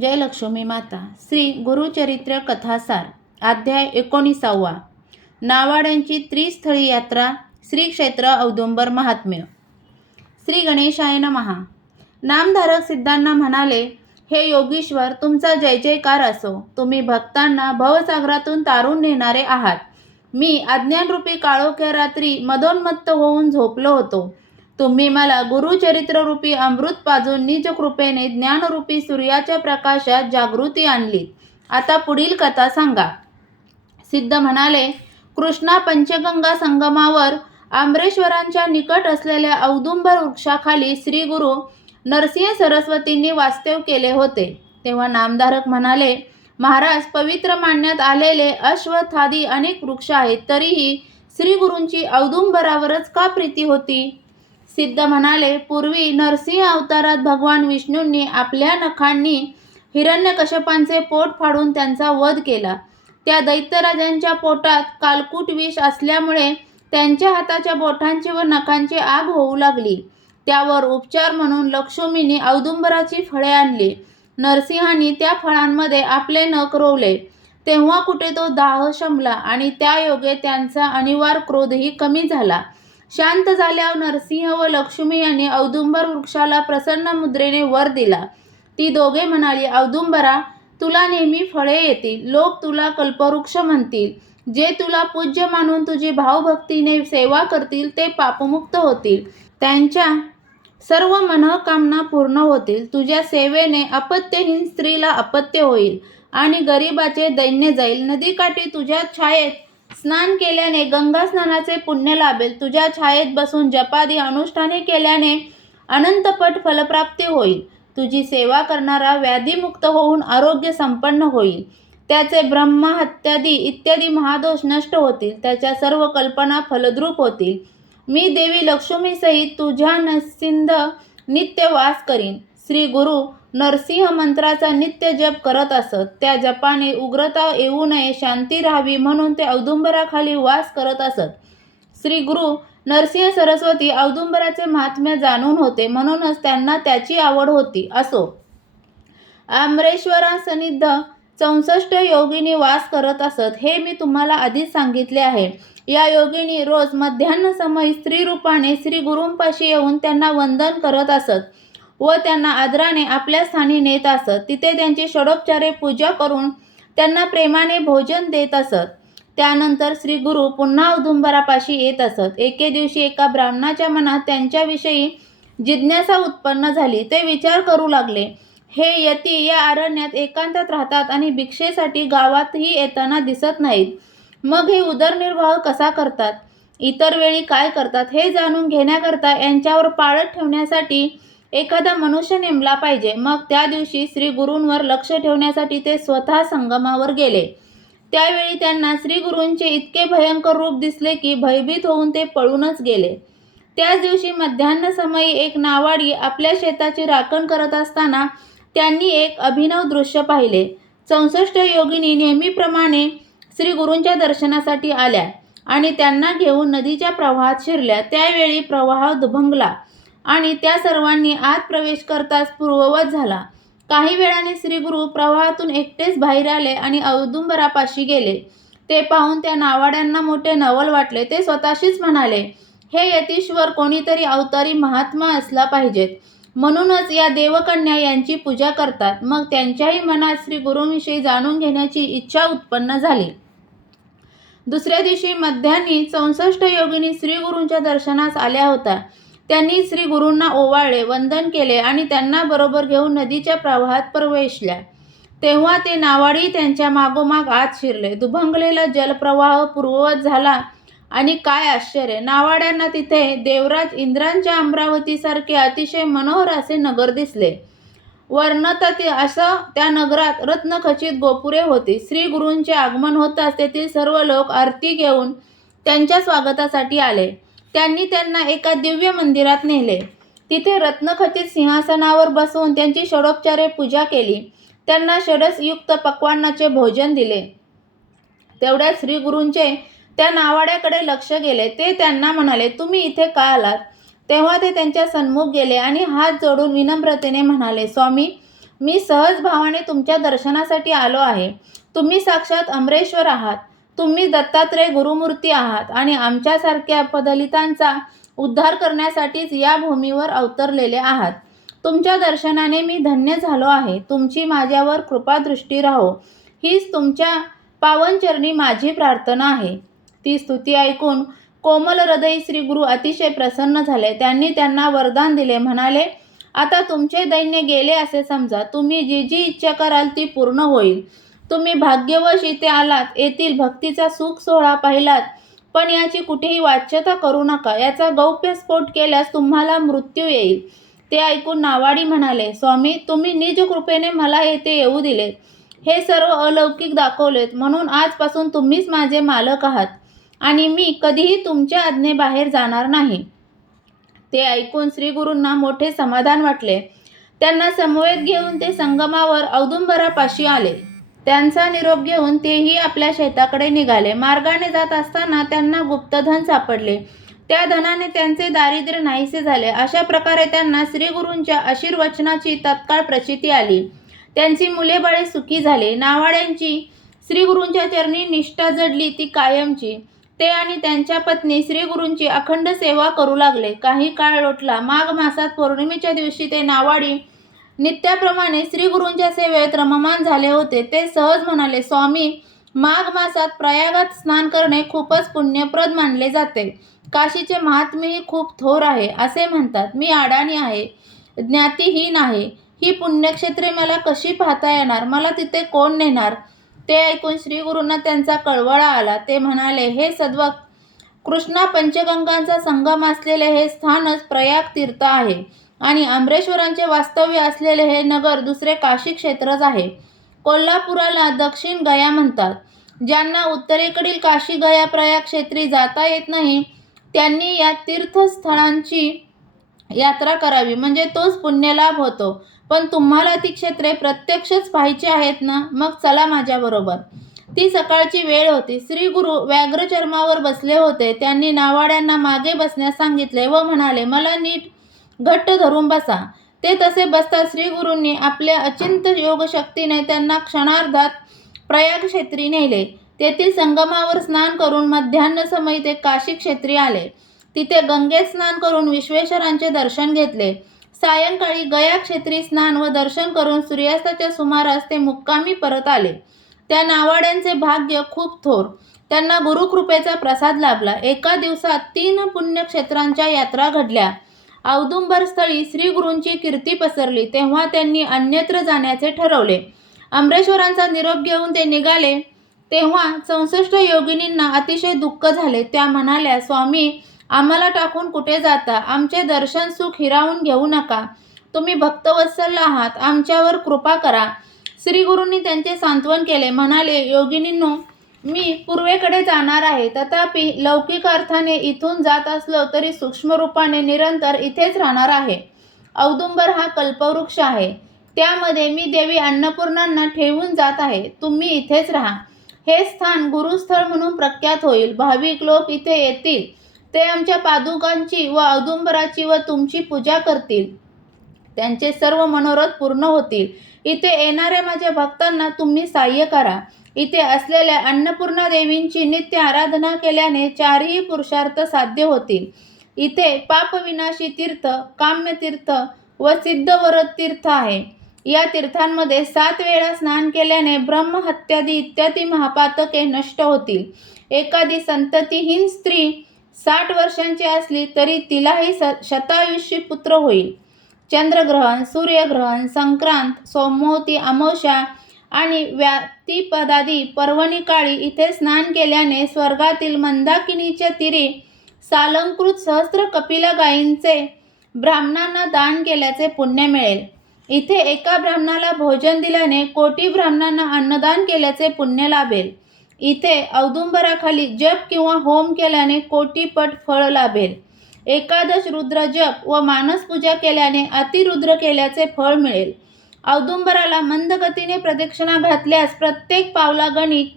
जय लक्ष्मी माता. श्री गुरुचरित्र कथासार अध्याय 19. नावाड्यांची त्रिस्थळी यात्रा. श्री क्षेत्र औदुंबर महात्म्य. श्री गणेशाय नमः. नामधारक सिद्धांना म्हणाले, हे योगीश्वर, तुमचा जय जयकार असो. तुम्ही भक्तांना भवसागरातून तारून नेणारे आहात. मी अज्ञानरूपी काळोख्या रात्री मदोन्मत्त होऊन झोपलो होतो. तुम्ही मला गुरुचरित्ररूपी अमृत पाजून निज कृपेने ज्ञानरूपी सूर्याच्या प्रकाशात जागृती आणली. आता पुढील कथा सांगा. सिद्ध म्हणाले, कृष्णा पंचगंगा संगमावर आंबरेश्वरांच्या निकट असलेल्या औदुंबर वृक्षाखाली श्री गुरु नरसिंह सरस्वतींनी वास्तव्य केले होते. तेव्हा नामधारक म्हणाले, महाराज, पवित्र मानण्यात आलेले अश्वत्थादी अनेक वृक्ष आहेत, तरीही श्री गुरूंची औदुंबरावरच का प्रीती होती? सिद्ध म्हणाले, पूर्वी नरसिंह अवतारात भगवान विष्णूंनी आपल्या नखांनी हिरण्यकश्यपांचे पोट फाडून त्यांचा वध केला. त्या दैत्यराजांच्या पोटात कालकूट विष असल्यामुळे त्यांच्या हाताच्या बोटांची व नखांची आग होऊ लागली. त्यावर उपचार म्हणून लक्ष्मींनी औदुंबराची फळे आणली. नरसिंहांनी त्या फळांमध्ये आपले नख रोवले. तेव्हा कुठे तो दाह शमला आणि त्यायोगे त्यांचा अनिवार्य क्रोधही कमी झाला. शांत झाल्यावर नरसिंह व लक्ष्मी यांनी औदुंबर वृक्षाला प्रसन्न मुद्रेने वर दिला. ती दोघे म्हणाली, औदुंबरा, तुला नेहमी फळे येतील. लोक तुला कल्पवृक्ष म्हणतील. जे तुला पूज्य मानून तुझी भावभक्तीने सेवा करतील ते पापमुक्त होतील. त्यांच्या सर्व मनःकामना पूर्ण होतील. तुझ्या सेवेने अपत्यहीन स्त्रीला अपत्य होईल आणि गरिबाचे दैन्य जाईल. नदीकाठी तुझ्या छायेत स्नान केल्याने गंगा स्नानाचे पुण्य लाभेल. तुझ्या छायेत बसून जपादी अनुष्ठाने केल्याने अनंतपट फलप्राप्ती होईल. तुझी सेवा करणारा व्याधीमुक्त होऊन आरोग्य संपन्न होईल. त्याचे ब्रह्महत्यादी इत्यादी महादोष नष्ट होतील. त्याच्या सर्व कल्पना फलद्रूप होतील. मी देवी लक्ष्मीसहित तुझ्या नसिंध नित्य वास करीन. श्री गुरु नरसिंह मंत्राचा नित्य जप करत असत. त्या जपाने उग्रता येऊ नये, शांती राहावी म्हणून ते औदुंबराखाली वास करत असत. श्री गुरु नरसिंह सरस्वती औदुंबराचे महात्म्य जाणून होते, म्हणूनच त्यांना त्याची आवड होती. असो, आंबरेश्वरासनिध 64 योगिनी वास करत असत, हे मी तुम्हाला आधीच सांगितले आहे. या योगिनी रोज मध्यान्ह समय स्त्री रूपाने श्री गुरूंपाशी येऊन त्यांना वंदन करत असत व त्यांना आदराने आपल्या स्थानी नेत असत. तिथे त्यांची षडोपचारे पूजा करून त्यांना प्रेमाने भोजन देत असत. त्यानंतर श्री गुरु पुन्हा औदुंबरापाशी येत असत. एके दिवशी एका ब्राह्मणाच्या मनात त्यांच्याविषयी जिज्ञासा उत्पन्न झाली. ते विचार करू लागले, हे यती या अरण्यात एकांतात राहतात आणि भिक्षेसाठी गावातही येताना दिसत नाहीत. मग हे उदरनिर्वाह कसा करतात? इतर वेळी काय करतात? हे जाणून घेण्याकरता यांच्यावर पाळत ठेवण्यासाठी एखादा मनुष्य नेमला पाहिजे. मग त्या दिवशी श्री गुरूंवर लक्ष ठेवण्यासाठी ते स्वतः संगमावर गेले. त्यावेळी त्यांना श्री गुरूंचे इतके भयंकर रूप दिसले की भयभीत होऊन ते पळूनच गेले. त्याच दिवशी मध्यान्ह समयी एक नावाडी आपल्या शेताची राखण करत असताना त्यांनी एक अभिनव दृश्य पाहिले. 64 योगिनी नेहमीप्रमाणे श्री गुरूंच्या दर्शनासाठी आल्या आणि त्यांना घेऊन नदीच्या प्रवाहात शिरल्या. त्यावेळी प्रवाह दुभंगला आणि त्या सर्वांनी आत प्रवेश करताच पूर्ववत झाला. काही वेळाने श्री गुरु प्रवाहातून एकटेच बाहेर आले आणि औदुंबरापाशी गेले. ते पाहून त्या नावाड्यांना मोठे नवल वाटले. ते स्वतःशीच म्हणाले, हे यतीश्वर, कोणीतरी अवतारी महात्मा असला पाहिजेत, म्हणूनच या देवकन्या यांची पूजा करतात. मग त्यांच्याही मनात श्री गुरूंविषयी जाणून घेण्याची इच्छा उत्पन्न झाली. दुसऱ्या दिवशी मध्यान्ही 64 योगिनी श्री गुरूंच्या दर्शनास आल्या होत्या. त्यांनी श्री गुरूंना ओवाळले, वंदन केले आणि त्यांना बरोबर घेऊन नदीच्या प्रवाहात प्रवेशल्या. तेव्हा ते नावाडी त्यांच्या मागोमाग आत शिरले. दुभंगलेला जलप्रवाह पूर्ववत झाला आणि काय आश्चर्य! नावाड्यांना तिथे देवराज इंद्रांच्या अमरावतीसारखे अतिशय मनोहर असे नगर दिसले. वर्णतात असं त्या नगरात रत्नखचित गोपुरे होती. श्री गुरूंचे आगमन होताच तेथील सर्व लोक आरती घेऊन त्यांच्या स्वागतासाठी आले. त्यांनी त्यांना एका दिव्य मंदिरात नेले. तिथे रत्नखचित सिंहासनावर बसवून त्यांची षडोपचारे पूजा केली. त्यांना षडसयुक्त पक्वान्नाचे भोजन दिले. तेवढ्यात श्री गुरूंचे त्या नावाड्याकडे लक्ष गेले. ते त्यांना म्हणाले, तुम्ही इथे का आलात? तेव्हा ते त्यांच्या सन्मुख गेले आणि हात जोडून विनम्रतेने म्हणाले, स्वामी, मी सहज भावाने तुमच्या दर्शनासाठी आलो आहे. तुम्ही साक्षात अमरेश्वर आहात. तुम्ही दत्तात्रय गुरुमूर्ती आहात आणि आमच्यासारख्या अपदलितांचा उद्धार करण्यासाठीच या भूमीवर अवतरलेले आहात. तुमच्या दर्शनाने मी धन्य झालो आहे. तुमची माझ्यावर कृपादृष्टी राहो, हीच तुमच्या पावनचरणी माझी प्रार्थना आहे. ती स्तुती ऐकून कोमल हृदयी श्री गुरु अतिशय प्रसन्न झाले. त्यांनी त्यांना वरदान दिले. म्हणाले, आता तुमचे दैन्य गेले असे समजा. तुम्ही जी जी इच्छा कराल ती पूर्ण होईल. तुम्ही भाग्यवश इथे आलात, येथील भक्तीचा सुख सोहळा पाहिलात, पण याची कुठेही वाच्यता करू नका. याचा गौप्यस्फोट केल्यास तुम्हाला मृत्यू येईल. ते ऐकून नावाडी म्हणाले, स्वामी, तुम्ही निज कृपेने मला येथे येऊ दिलेत. हे सर्व अलौकिक दाखवलेत, म्हणून आजपासून तुम्हीच माझे मालक आहात आणि मी कधीही तुमच्या आज्ञेबाहेर जाणार नाही. ते ऐकून श्री गुरूंना मोठे समाधान वाटले. त्यांना समवेत घेऊन ते संगमावर औदुंबरापाशी आले. त्यांचा निरोप घेऊन तेही आपल्या शेताकडे निघाले. मार्गाने जात असताना त्यांना गुप्तधन सापडले. त्या धनाने त्यांचे दारिद्र्य नाहीसे झाले. अशा प्रकारे त्यांना श्रीगुरूंच्या आशीर्वचनाची तत्काळ प्रचिती आली. त्यांची मुले बाळे सुखी झाले. नावाड्यांची श्रीगुरूंच्या चरणी निष्ठा जडली ती कायमची. ते आणि त्यांच्या पत्नी श्रीगुरूंची अखंड सेवा करू लागले. काही काळ लोटला. माघ मासात पौर्णिमेच्या दिवशी ते नावाडी नित्याप्रमाणे श्रीगुरूंच्या सेवेत रममान झाले होते. ते सहज म्हणाले, स्वामी, माघ मासात प्रयागात स्नान करणे खूपच पुण्यप्रद मानले जाते. काशीचे महात्म्यही खूप थोर आहे. असे म्हणतात, मी अडाणी आहे, ज्ञातिहीन आहे. ही पुण्यक्षेत्रे मला कशी पाहता येणार? मला तिथे कोण नेणार? ते ऐकून श्रीगुरूंना त्यांचा कळवळा आला. ते म्हणाले, हे सद्वक, कृष्णा पंचगंगांचा संगम असलेले हे स्थानच प्रयाग तीर्थ आहे आणि अमरेश्वरांचे वास्तव्य असलेले हे नगर दुसरे काशी क्षेत्रच आहे. कोल्हापुराला दक्षिण गया म्हणतात. ज्यांना उत्तरेकडील काशी गया प्रयाग क्षेत्री जाता येत नाही, त्यांनी या तीर्थस्थळांची यात्रा करावी, म्हणजे तोच पुण्यलाभ होतो. पण तुम्हाला ती क्षेत्रे प्रत्यक्षच पाहायची आहेत ना? मग चला माझ्याबरोबर. ती सकाळची वेळ होती. श्री गुरु व्याघ्रचर्मावर बसले होते. त्यांनी नावाड्यांना मागे बसण्यास सांगितले व म्हणाले, मला नीट घट्ट धरून बसा. ते तसे बसताच श्रीगुरूंनी आपल्या अचिंत्य योगशक्तीने त्यांना क्षणार्धात प्रयाग क्षेत्री नेले. तेथील संगमावर स्नान करून मध्यान्ह ते काशी क्षेत्री आले. तिथे गंगेत स्नान करून विश्वेश्वरांचे दर्शन घेतले. सायंकाळी गया क्षेत्री स्नान व दर्शन करून सूर्यास्ताच्या सुमारास ते मुक्कामी परत आले. त्या नावाड्यांचे भाग्य खूप थोर. त्यांना गुरुकृपेचा प्रसाद लाभला. एका दिवसात 3 पुण्यक्षेत्रांच्या यात्रा घडल्या. औदुंबर स्थळी श्रीगुरूंची कीर्ती पसरली. तेव्हा त्यांनी अन्यत्र जाण्याचे ठरवले. अमरेश्वरांचा निरोप घेऊन ते निघाले. तेव्हा 64 योगिनींना अतिशय दुःख झाले. त्या म्हणाल्या, स्वामी, आम्हाला टाकून कुठे जाता? आमचे दर्शन सुख हिरावून घेऊ नका. तुम्ही भक्तवत्सल आहात, आमच्यावर कृपा करा. श्रीगुरूंनी त्यांचे सांत्वन केले. म्हणाले, योगिनींनो, मी पूर्वेकडे जाणार आहे. तथापि लौकिक अर्थाने इथून जात असलो तरी सूक्ष्म रूपाने निरंतर इथेच राहणार आहे. औदुंबर हा कल्पवृक्ष आहे. त्यामध्ये मी देवी अन्नपूर्णांना ठेवून जात आहे. तुम्ही इथेच राहा. हे स्थान गुरुस्थळ म्हणून प्रख्यात होईल. भाविक लोक इथे येतील. ते आमच्या पादुकांची व औदुंबराची व तुमची पूजा करतील. त्यांचे सर्व मनोरथ पूर्ण होतील. इथे येणाऱ्या माझ्या भक्तांना तुम्ही साह्य करा. इथे असलेल्या अन्नपूर्णा देवींची नित्य आराधना केल्याने 4ही पुरुषार्थ साध्य होतील. इथे पापविनाशी तीर्थ, काम्यतीर्थ व सिद्धवरद तीर्थ आहे. या तीर्थांमध्ये 7 वेळा स्नान केल्याने ब्रह्महत्यादी इत्यादी महापातके नष्ट होतील. एखादी संततीहीन स्त्री 60 वर्षांची असली तरी तिलाही शतायुष्य पुत्र होईल. चंद्रग्रहण, सूर्यग्रहण, संक्रांत, सोमवती अमावस्या आणि व्यातिपदादी पर्वणी काळी इथे स्नान केल्याने स्वर्गातील मंदाकिनीच्या तीरी सालंकृत सहस्त्र कपिला गायींचे ब्राह्मणांना दान केल्याचे पुण्य मिळेल. इथे एका ब्राह्मणाला भोजन दिल्याने कोटी ब्राह्मणांना अन्नदान केल्याचे पुण्य लाभेल. इथे औदुंबराखाली जप किंवा होम केल्याने कोटीपट फळ लाभेल. एकादश रुद्र जप व मानसपूजा केल्याने अतिरुद्र केल्याचे फळ मिळेल. औदुंबराला मंदगतीने प्रदक्षिणा घातल्यास प्रत्येक पावलागणिक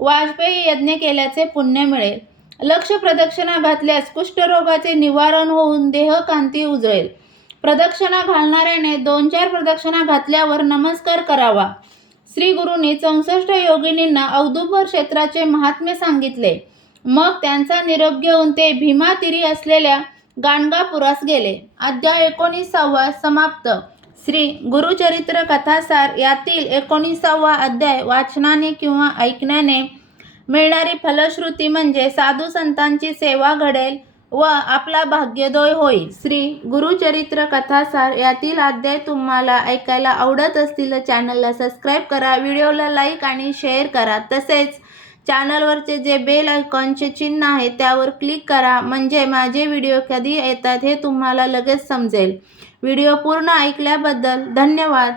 वाजपेयी यज्ञ केल्याचे पुण्य मिळेल. लक्ष प्रदक्षिणा घातल्यास कुष्ठरोगाचे निवारण होऊन देहकांती उजळेल. प्रदक्षिणा घालणाऱ्याने 2-4 प्रदक्षिणा घातल्यावर नमस्कार करावा. श्री गुरूंनी 64 योगिनींना औदुंबर क्षेत्राचे महात्म्य सांगितले. मग त्यांचा निरोप घेऊन ते भीमातीरी असलेल्या गाणगापुरास गेले. अध्याय 19 समाप्त. श्री गुरुचरित्र कथासार यातील 19वा अध्याय वाचनाने किंवा ऐकण्याने मिळणारी फलश्रुती म्हणजे साधू संतांची सेवा घडेल व आपला भाग्योदय होईल. श्री गुरुचरित्र कथासार यातील अध्याय तुम्हाला ऐकायला आवडत असतील तर चॅनलला सबस्क्राईब करा, व्हिडिओला लाईक आणि शेअर करा. तसेच चॅनलवरचे जे बेल आयकॉनचे चिन्ह आहे त्यावर क्लिक करा, म्हणजे माझे व्हिडिओ कधी येतात हे तुम्हाला लगेच समजेल. व्हिडिओ पूर्ण ऐकल्याबद्दल धन्यवाद.